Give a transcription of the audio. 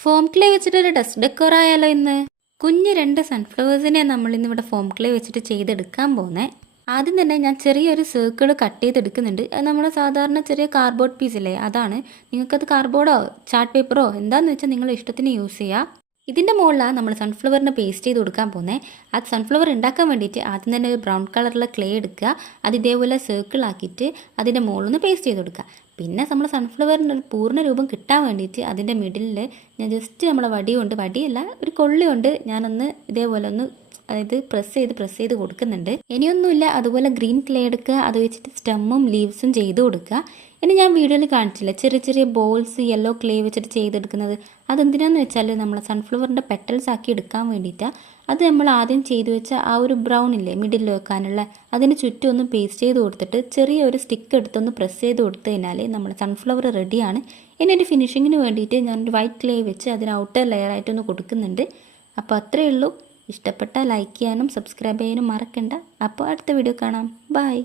Form clay വെച്ചിട്ടൊരു desk decor ആയാലോ ഇന്ന്. കുഞ്ഞ് 2 സൺഫ്ലവേഴ്സിനെ നമ്മൾ ഇന്നിവിടെ ഫോം ക്ലേ വെച്ചിട്ട് ചെയ്തെടുക്കാൻ പോകുന്നത്. ആദ്യം തന്നെ ഞാൻ ചെറിയൊരു സർക്കിൾ കട്ട് ചെയ്തെടുക്കുന്നുണ്ട്. അത് നമ്മുടെ സാധാരണ ചെറിയ കാർഡ്ബോർഡ് പീസില്ലേ, അതാണ്. നിങ്ങൾക്കത് കാർഡ്ബോർഡോ ചാർട്ട് പേപ്പറോ എന്താണെന്ന് വെച്ചാൽ നിങ്ങളുടെ ഇഷ്ടത്തിന് യൂസ് ചെയ്യുക. ഇതിൻ്റെ മുകളിലാണ് നമ്മൾ സൺഫ്ലവറിന് പേസ്റ്റ് ചെയ്ത് കൊടുക്കാൻ പോകുന്നത്. ആ സൺഫ്ലവർ ഉണ്ടാക്കാൻ വേണ്ടിയിട്ട് ആദ്യം തന്നെ ഒരു ബ്രൗൺ കളറിലെ ക്ലേ എടുക്കുക. അത് ഇതേപോലെ സർക്കിൾ ആക്കിയിട്ട് അതിൻ്റെ മുകളിൽ നിന്ന് പേസ്റ്റ് ചെയ്ത് കൊടുക്കുക. പിന്നെ നമ്മൾ സൺഫ്ലവറിൻ്റെ ഒരു പൂർണ്ണ രൂപം കിട്ടാൻ വേണ്ടിയിട്ട് അതിൻ്റെ മിഡിലിൽ ഞാൻ ജസ്റ്റ് നമ്മളെ വടിയല്ല ഒരു കൊള്ളി കൊണ്ട് ഞാനൊന്ന് ഇതേപോലെ ഒന്ന് അതായത് പ്രസ് ചെയ്ത് കൊടുക്കുന്നുണ്ട്. ഇനിയൊന്നുമില്ല, അതുപോലെ ഗ്രീൻ ക്ലേ എടുക്കുക, അത് വെച്ചിട്ട് സ്റ്റെമ്മും ലീവ്സും ചെയ്ത് കൊടുക്കുക. ഇനി ഞാൻ വീഡിയോയിൽ കാണിച്ചില്ല ചെറിയ ചെറിയ ബോൾസ് യെല്ലോ ക്ലേ വെച്ചിട്ട് ചെയ്തെടുക്കുന്നത്. അതെന്തിനാന്ന് വെച്ചാൽ നമ്മൾ സൺഫ്ലവറിൻ്റെ പെറ്റൽസ് ആക്കി എടുക്കാൻ വേണ്ടിയിട്ടാണ്. അത് നമ്മൾ ആദ്യം ചെയ്തു വെച്ച ആ ഒരു ബ്രൗൺ ഇല്ലേ മിഡിൽ വെക്കാനുള്ള, അതിന് ചുറ്റും ഒന്ന് പേസ്റ്റ് ചെയ്ത് കൊടുത്തിട്ട് ചെറിയൊരു സ്റ്റിക്ക് എടുത്തൊന്ന് പ്രസ് ചെയ്ത് കൊടുത്തു കഴിഞ്ഞാൽ നമ്മൾ സൺഫ്ലവർ റെഡിയാണ്. ഇനി ഒരു ഫിനിഷിങ്ങിന് വേണ്ടിയിട്ട് ഞാനൊരു വൈറ്റ് ക്ലേ വെച്ച് അതിന് ഔട്ടർ ലെയറായിട്ടൊന്ന് കൊടുക്കുന്നുണ്ട്. അപ്പോൾ അത്രയേ ഉള്ളൂ. ഇഷ്ടപ്പെട്ടാൽ ലൈക്ക് ചെയ്യാനും സബ്സ്ക്രൈബ് ചെയ്യാനും മറക്കണ്ട. അപ്പോൾ അടുത്ത വീഡിയോ കാണാം. ബൈ.